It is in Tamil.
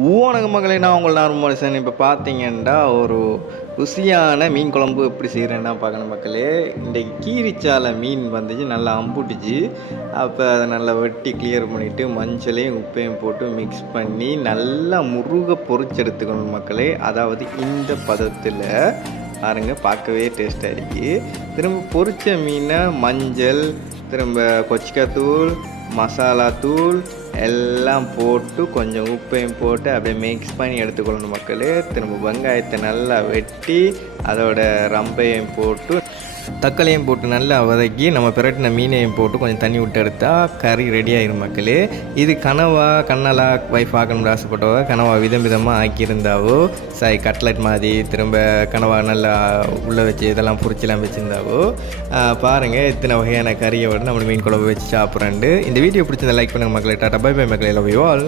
வணக்கம் மக்களே, நான் உங்கள் நார்மல் மனுஷன். இப்போ பார்த்தீங்கன்னா ஒரு ருசியான மீன் குழம்பு எப்படி செய்கிறேன்னா பார்க்கணும் மக்களே. இன்றைக்கி கீரிச்சாலை மீன் வந்துச்சு, நல்லா அம்புட்டுச்சு. அப்போ அதை நல்லா வெட்டி கிளியர் பண்ணிவிட்டு மஞ்சளையும் உப்பையும் போட்டு மிக்ஸ் பண்ணி நல்லா முருக பொரிச்செடுத்துக்கணும் மக்களே. அதாவது இந்த பதத்தில் பாருங்கள், பார்க்கவே டேஸ்ட்டாக இருக்குது. திரும்ப பொரிச்ச மீனை மஞ்சள், திரும்ப கொச்சிக்காத்தூள், மசாலா தூள் எல்லாம் போட்டு கொஞ்சம் உப்பையும் போட்டு அப்படியே மிக்ஸ் பண்ணி எடுத்துக்கொள்ளணும் மக்களே. திரும்ப வெங்காயத்தை நல்லா வெட்டி அதோட ரம்பையும் போட்டு தக்காளியும் போட்டு நல்லா வதக்கி நம்ம பிரட்டின மீனையும் போட்டு கொஞ்சம் தண்ணி விட்டு எடுத்தால் கறி ரெடி ஆகிடும் மக்களே. இது கனவா கண்ணலா வைஃப் ஆக்கணும்னு ஆசைப்பட்டவோ கனவா விதமாக ஆக்கியிருந்தாவோ கட்லட் மாதிரி திரும்ப கனவா நல்லா உள்ளே வச்சு இதெல்லாம் பொரிச்செல்லாம் வச்சுருந்தாவோ பாருங்கள் இத்தனை வகையான கறியை விட நம்ம மீன் குழம்பு வச்சு சாப்பிட்றேன்ட்டு. இந்த வீடியோ பிடிச்சதை லைக் பண்ணுங்கள் மக்களே. டாட்டா பை பை மக்களே, லவ் யூ ஆல்.